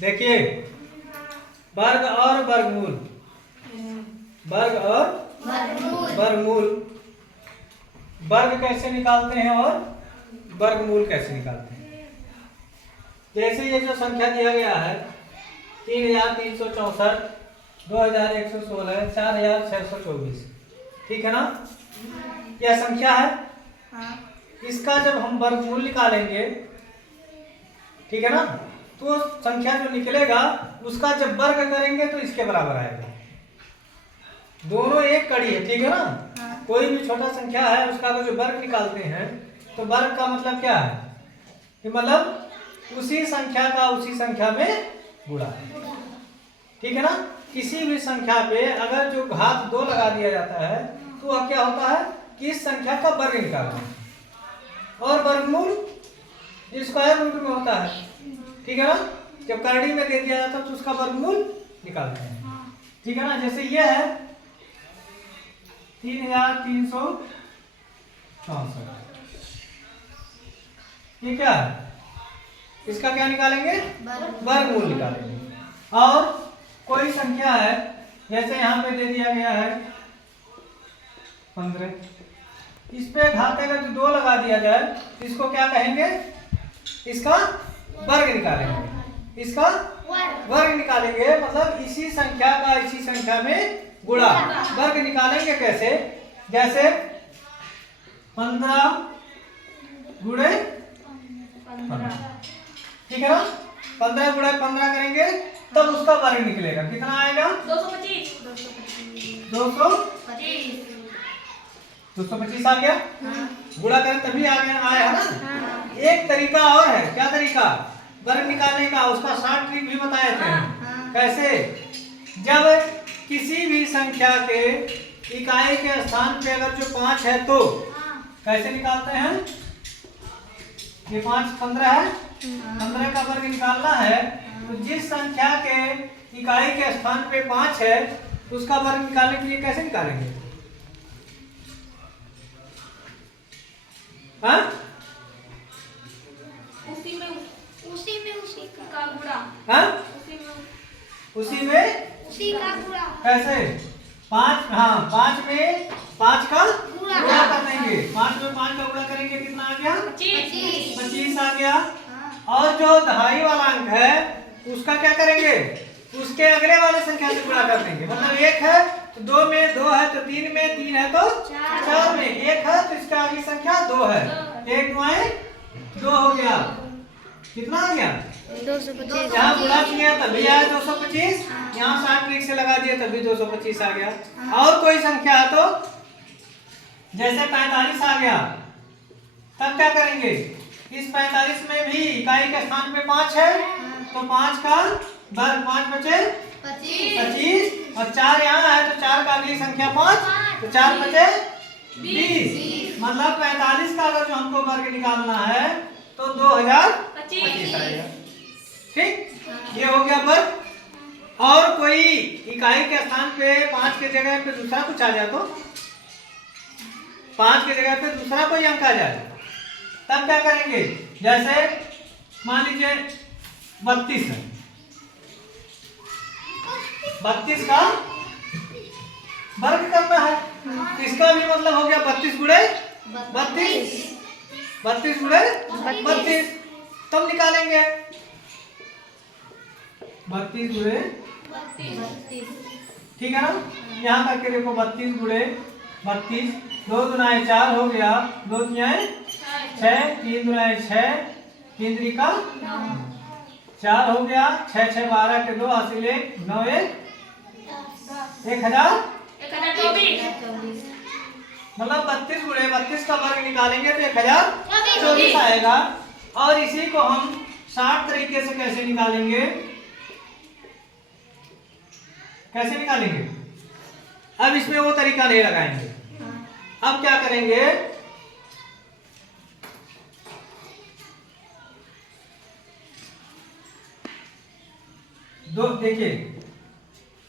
देखिए वर्ग और वर्गमूल, वर्ग और वर्गमूल, वर्ग कैसे निकालते हैं और वर्गमूल कैसे निकालते हैं। जैसे ये जो संख्या दिया गया है 3364, 2116, 4624, ठीक है ना, यह संख्या है। इसका जब हम वर्गमूल निकालेंगे, ठीक है ना, तो संख्या जो निकलेगा उसका जब वर्ग करेंगे तो इसके बराबर आएगा। दोनों एक कड़ी है, ठीक है ना। कोई भी छोटा संख्या है उसका अगर जो वर्ग निकालते हैं तो वर्ग का मतलब क्या है कि मतलब उसी संख्या का उसी संख्या में गुणा, ठीक है ना। किसी भी संख्या पे अगर जो घात 2 लगा दिया जाता है तो वह क्या होता है कि इस संख्या का वर्ग निकालना है। और वर्गमूल स्क्वायर रूट में होता है, ठीक है ना। जब करड़ी में दे दिया जाता है तो उसका वर्गमूल निकालते हैं, ठीक है ना। जैसे यह है 3364, ये क्या है, इसका क्या निकालेंगे, वर्गमूल निकालेंगे। और कोई संख्या है जैसे यहाँ पे दे दिया गया है 15, इस पे घाते का जो 2 लगा दिया जाए तो इसको क्या कहेंगे, इसका वर्ग निकालेंगे, इसका वर्ग निकालेंगे। मतलब इसी संख्या का इसी संख्या में गुणा, वर्ग निकालेंगे कैसे, जैसे 15 गुणे 15, ठीक है ना। 15 गुणे 15 करेंगे तब उसका वर्ग निकलेगा, कितना आएगा 225, 225 आ गया। गुणा करें तभी आ गया, आया है ना। एक तरीका और है, क्या तरीका, वर्ग निकालने का, उसका शॉर्ट ट्रिक भी बताए थे। कैसे, जब किसी भी संख्या के इकाई के स्थान पे अगर जो 5 है तो कैसे निकालते हैं, ये 5 15 है, 15 का वर्ग निकालना है तो जिस संख्या के इकाई के स्थान पे 5 है उसका वर्ग निकालने के लिए कैसे निकालेंगे, हाँ? उसी में उसी का गुणा, हाँ? उसी का गुणा कैसे, 5, हाँ 5 में 5 का गुणा कर देंगे, 5 में 5 का गुणा करेंगे, कितना आ गया 25 आ गया। और जो दहाई वाला अंक है उसका क्या करेंगे, उसके अगले वाले संख्या से गुणा कर देंगे। मतलब 1 है तो 2 में 2 है तो 3 में 3 है तो 4 में 1 है तो इसका अगली संख्या 2 है, 1 2 2 हो गया, कितना आ गया 225। यहाँ गुणा किया तभी आया 225, यहाँ 60 ट्रिक से लगा दिया तभी 225 आ गया। और कोई संख्या है तो जैसे 45 आ गया तब क्या करेंगे, इस 45 में भी इकाई के स्थान पे 5 है तो 5 का वर्ग, 5 बचे 25 और 4 यहाँ है तो 4 का अगली संख्या 5 तो 4 बचे 20। मतलब 45 का अगर जो हमको वर्ग निकालना है तो 2025 आएगा, ठीक, ये हो गया वर्ग। और कोई इकाई के स्थान पे 5 के जगह पे दूसरा कुछ आ जाए तो 5 के जगह पे दूसरा कोई अंक आ जाए तब क्या करेंगे, जैसे मान लीजिए 32 है, 32 का वर्ग करना है, इसका भी मतलब हो गया 32 गुणे 32, 32 गुणे 32, तब निकालेंगे 32 गुणे 32, ठीक है ना। यहाँ करके देखो 32 गुणे 32, 2 दुनाए 4 हो गया, 2 तिहाई 6, 3 दुनाए 6, 3 त्रिका 4 हो गया, 6 6 12 के 2 हासिल 1, 9 1 1024। मतलब 32 गुणे 32 का वर्ग निकालेंगे तो 1024 आएगा। और इसी को हम 60 तरीके से कैसे निकालेंगे, कैसे निकालेंगे, अब इसमें वो तरीका नहीं लगाएंगे। अब क्या करेंगे, दो, देखिए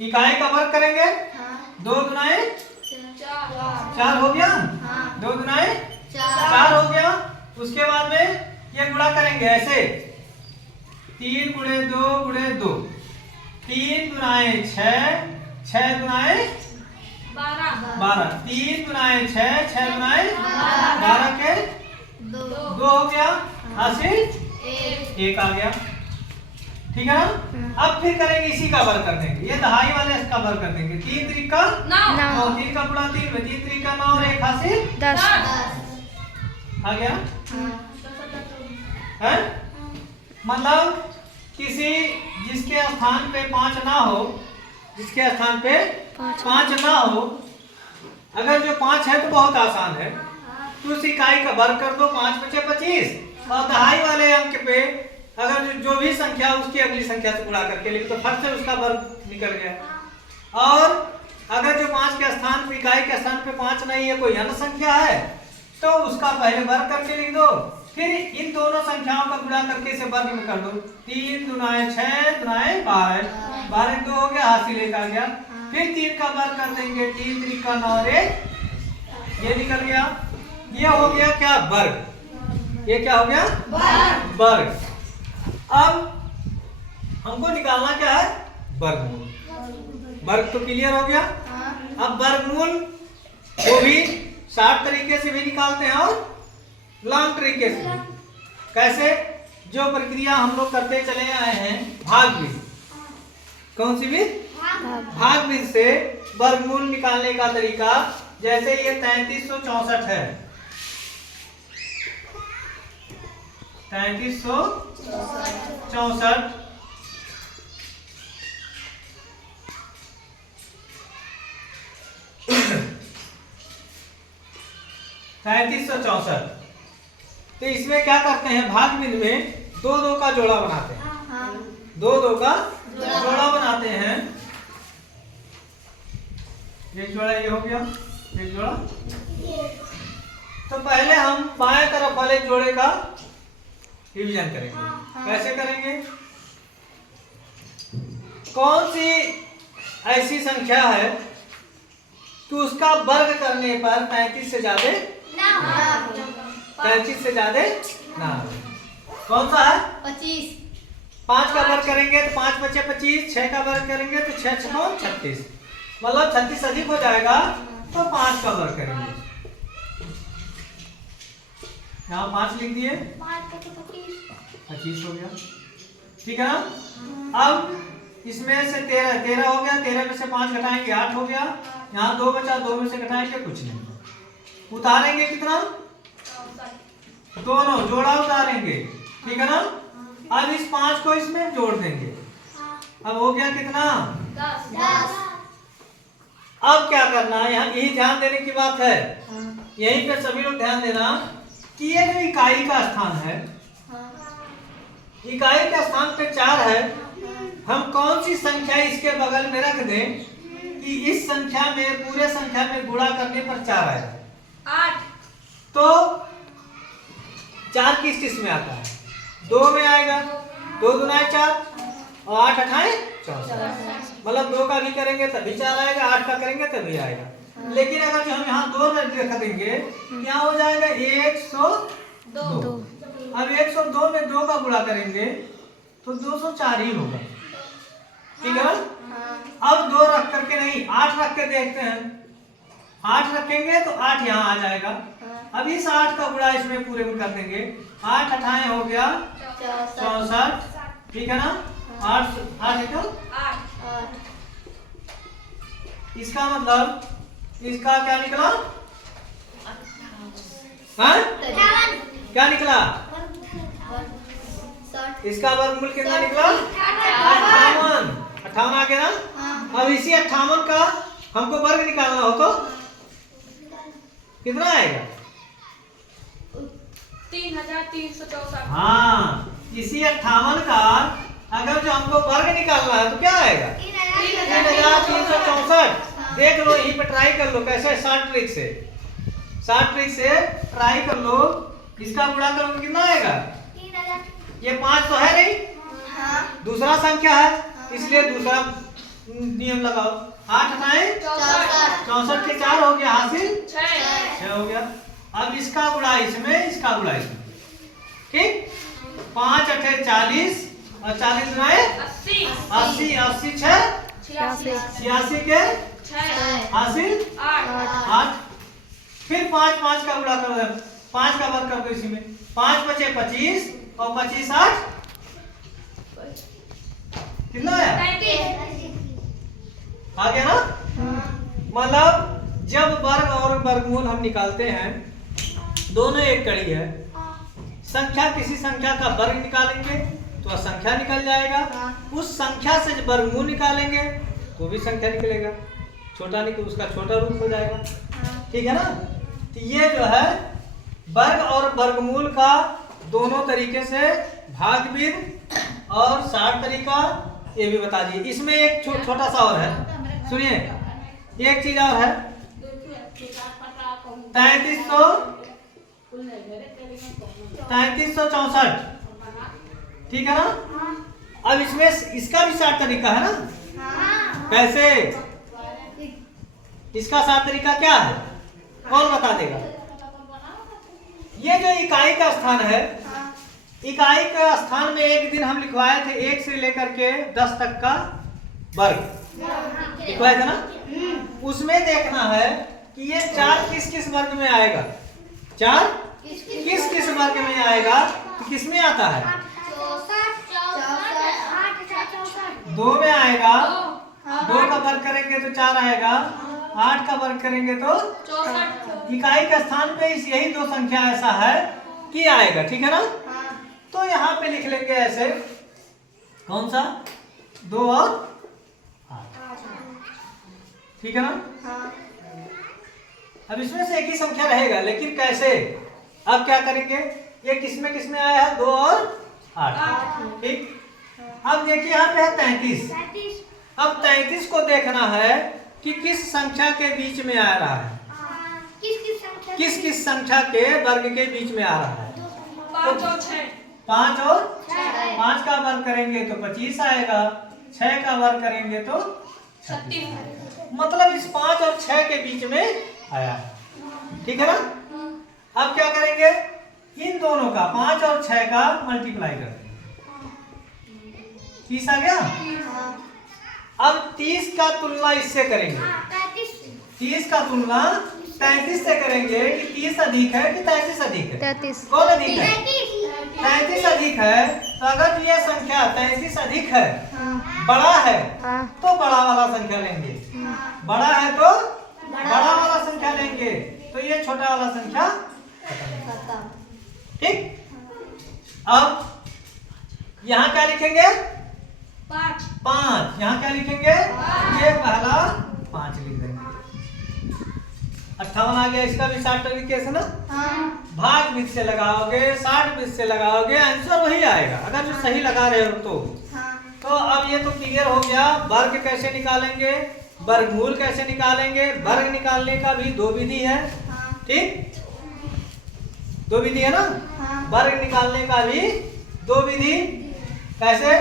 इकाई का वर्ग करेंगे, 2 दुनाए 4 हो गया, 2 दुनाए 4 हो गया। उसके बाद में ये गुणा करेंगे ऐसे, 3 गुणे 2 गुणे 2, 3 दुनाए 6, 6 दुनाए 12, 3 दुनाए 6, 6 दुनाए 12 के 2 हो गया, हासिल 1 आ गया। ठीक है ना। अब फिर करेंगे इसी का वर्ग कर देंगे, ये दहाई वाले इसका वर्ग कर देंगे। 3 त्रिका 9, 3 का गुणा 3 में 3 त्रिका 9 और 1 हासिल 10 आ गया है। मतलब किसी जिसके स्थान पे 5 ना हो, जिसके स्थान पे 5 ना हो, अगर जो 5 है तो बहुत आसान है, तो उस इकाई का वर्ग कर दो, 5 बचे 25 और दहाई वाले अंक पे अगर जो भी संख्या उसकी अगली संख्या से गुणा करके लिख तो फट से उसका वर्ग निकल गया। और अगर जो 5 के स्थान पे, इकाई के स्थान पे 5 नहीं है, कोई अन्य संख्या है, तो उसका पहले वर्ग करके लिख दो, फिर इन दोनों संख्याओं का गुणा करके इसे वर्ग में कर दो। 3 दुनाए 6 दुनाए 12, 12 2 हो गया, हासिल 1 आ गया। फिर 3 का वर्ग कर देंगे, 3 त्रिका 9 और 1, ये निकल गया। ये हो गया क्या? वर्ग। ये क्या हो गया? वर्ग। अब हमको निकालना क्या है? वर्गमूल। वर्ग तो क्लियर हो गया। अब वर्गमूल को भी शॉर्ट तरीके से भी निकालते हैं और लॉन्ग तरीके से। कैसे? जो प्रक्रिया हम लोग करते चले आए हैं भाग विधि। कौन सी विधि? भाग विधि से वर्गमूल निकालने का तरीका। जैसे ये 3364 है, 3364, तो इसमें क्या करते हैं? भाग विधि में 2-2 का जोड़ा बनाते हैं, 2-2 का जोड़ा बनाते हैं। एक जोड़ा ये हो गया, एक जोड़ा। तो पहले हम बाएं तरफ वाले जोड़े का डिवीजन करेंगे। कैसे करेंगे? कौन सी ऐसी संख्या है कि उसका वर्ग करने पर 35 से ज्यादा 35 से ज्यादा ना? कौन सा है? 25। 5 का वर्ग करेंगे तो 5 बचे 25, 6 का वर्ग करेंगे तो 6 6 36, मतलब 36 अधिक हो जाएगा तो 5 का वर्ग करेंगे। यहाँ 5 लिख दिए, 25 हो गया। ठीक है ना। अब इसमें से 13 हो गया, 13 में से 5 घटाएंगे 8 हो गया। यहाँ 2 बचा, 2 में से घटाएंगे कुछ नहीं। उतारेंगे कितना? दोनों जोड़ा उतारेंगे। ठीक है ना। अब इस 5 को इसमें जोड़ देंगे। अब हो गया कितना? 10। अब क्या करना है? यहाँ यही ध्यान देने की बात है, यहीं पे सभी लोग ध्यान देना कि ये जो इकाई का स्थान है, इकाई के स्थान पे 4 है, हम कौन सी संख्या इसके बगल में रख दें कि इस संख्या में, पूरे संख्या में गुणा करने पर 4 आएगा? 8। तो 4 किस में आता है? 2 में आएगा। 2 दुनाए 4 और 8 अठाए 64, मतलब 2 का भी करेंगे तभी 4 आएगा, 8 का करेंगे तभी आएगा। लेकिन अगर जो हम यहाँ 2 रख देंगे क्या हो जाएगा? 102। अब 102 में 2 का गुणा करेंगे तो 204 ही होगा। ठीक है। अब 2 रख करके नहीं, 8 रख के देखते हैं। 8 रखेंगे तो 8 यहाँ आ जाएगा। अब इस 8 का गुणा इसमें पूरे में कर देंगे। 8 अठाए हो गया 64। ठीक है ना। 8 इसका मतलब इसका क्या निकला? हाँ? क्या निकला? इसका वर्गमूल कितना निकला? 58। 58 आ गया ना। अब इसी 58 का हमको वर्ग निकालना हो तो कितना आएगा? 3364। हाँ, इसी 58 का अगर जो हमको वर्ग निकालना है तो क्या आएगा? 3364। देख लो, यहीं पे ट्राई कर लो कैसे, शॉर्ट ट्रिक से ट्राई कर लो। इसका गुणा करोगे कितना आएगा? 3000। ये 5 तो है नहीं, दूसरा संख्या है, इसलिए दूसरा नियम लगाओ। 8 अठाए 64 के 4 हो गया, हासिल 6 हो गया। अब इसका गुणा इसमें, इसका गुणा इसमें। ठीक। 5 अठे 40 और 40 दुनाए 80 80, 80 6 86 के 6 हासिल 8 8। फिर 5 5 का गुणा कर दो, 5 का वर्ग कर दो इसी में, 5 बचे 25 और 25 8 कितना आया? 33 आ गया ना? मतलब जब वर्ग और वर्गमूल हम निकालते हैं, दोनों एक कड़ी है, संख्या किसी संख्या का वर्ग निकालेंगे तो संख्या निकल जाएगा, उस संख्या से जब वर्गमूल निकालेंगे तो भी संख्या निकलेगा, छोटा निकल उसका छोटा रूप हो जाएगा। ठीक है ना? तो ये जो है वर्ग और वर्गमूल का दोनों तरीके से भागविद और साठ तरीका ये भी बता दिए। इसमें एक छोटा सा और है, सुनिए, एक चीज और है, 3364, ठीक है ना? अब इसमें इसका भी 60 तरीका है ना? कैसे? इसका 60 तरीका क्या है, कौन बता देगा? ये जो इकाई का स्थान है, इकाई का स्थान में एक दिन हम लिखवाए थे 1 से लेकर के 10 तक का वर्ग लिखवाए थे ना? उसमें देखना है कि ये 4 किस किस वर्ग में आएगा, 4 किस किस वर्ग में आएगा, तो किस में आता है? 2 में आएगा, 2 का वर्ग करेंगे तो 4 आएगा, 8 का वर्ग करेंगे तो 64 इकाई के स्थान पे इस यही दो संख्या ऐसा है कि आएगा। ठीक है ना? तो यहाँ पे लिख लेंगे ऐसे, कौन सा? 2 और 8, ठीक है ना? अब इसमें से एक ही संख्या रहेगा, लेकिन कैसे? अब क्या करेंगे, ये किसमें आया है? 2 और 8, ठीक। अब देखिए यहाँ पे है 33। अब 33 को देखना है कि किस संख्या के बीच में आ रहा है, किस किस संख्या के वर्ग के बीच में आ रहा है। 5 और 6 5 और 5 का वर्ग करेंगे तो 25 आएगा, 6 का वर्ग करेंगे तो 36, मतलब इस 5 और 6 के बीच में आया है। ठीक है ना? अब क्या करेंगे, इन दोनों का 5 और 6 का मल्टीप्लाई कर देंगे, 30 आ गया। अब 30 का तुलना इससे करेंगे, 30 का तुलना 33 से करेंगे कि 30 अधिक है कि 33 अधिक है? 33। कौन अधिक है? 33 अधिक है। तो अगर ये संख्या 33 अधिक है, बड़ा है, तो बड़ा वाला संख्या लेंगे, बड़ा है तो बड़ा वाला संख्या लेंगे, तो ये छोटा वाला संख्या खत्म। ठीक। अब यहाँ क्या लिखेंगे? 5। यहाँ क्या लिखेंगे? ये पहला 5 लिख देंगे। 58 आ गया, इसका भी 60 तरीके से ना? भाग बीच से लगाओगे, 60 बीच से लगाओगे, आंसर वही आएगा, अगर जो सही लगा रहे हो तो। तो अब ये तो क्लियर हो गया, वर्ग कैसे निकालेंगे, वर्गमूल कैसे निकालेंगे। वर्ग निकालने का भी 2 विधि है, ठीक? 2 विधि है ना? वर्ग निकालने का भी 2 विधि, कैसे?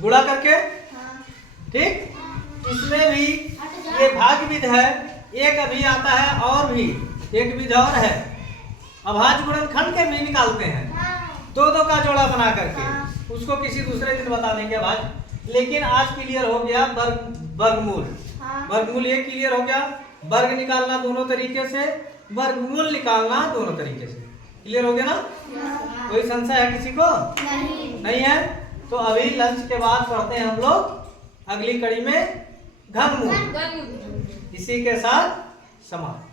गुणा करके, ठीक? इसमें भी ये भाग विध है, एक अभी आता है और भी एक विध और है, अभाज्य गुणनखंड के भी निकालते हैं, 2 का जोड़ा बना करके, उसको किसी दूसरे दिन बता देंगे भाज। लेकिन आज क्लियर हो गया वर्गमूल, वर्गमूल ये क्लियर हो गया, वर्ग निकालना दोनों तरीके से, वर्गमूल निकालना दोनों तरीके से। क्लियर हो गया ना? कोई संशय है किसी को? नहीं है? तो अभी लंच के बाद पढ़ते हैं हम लोग अगली कड़ी में घनमूल। इसी के साथ समाप्त।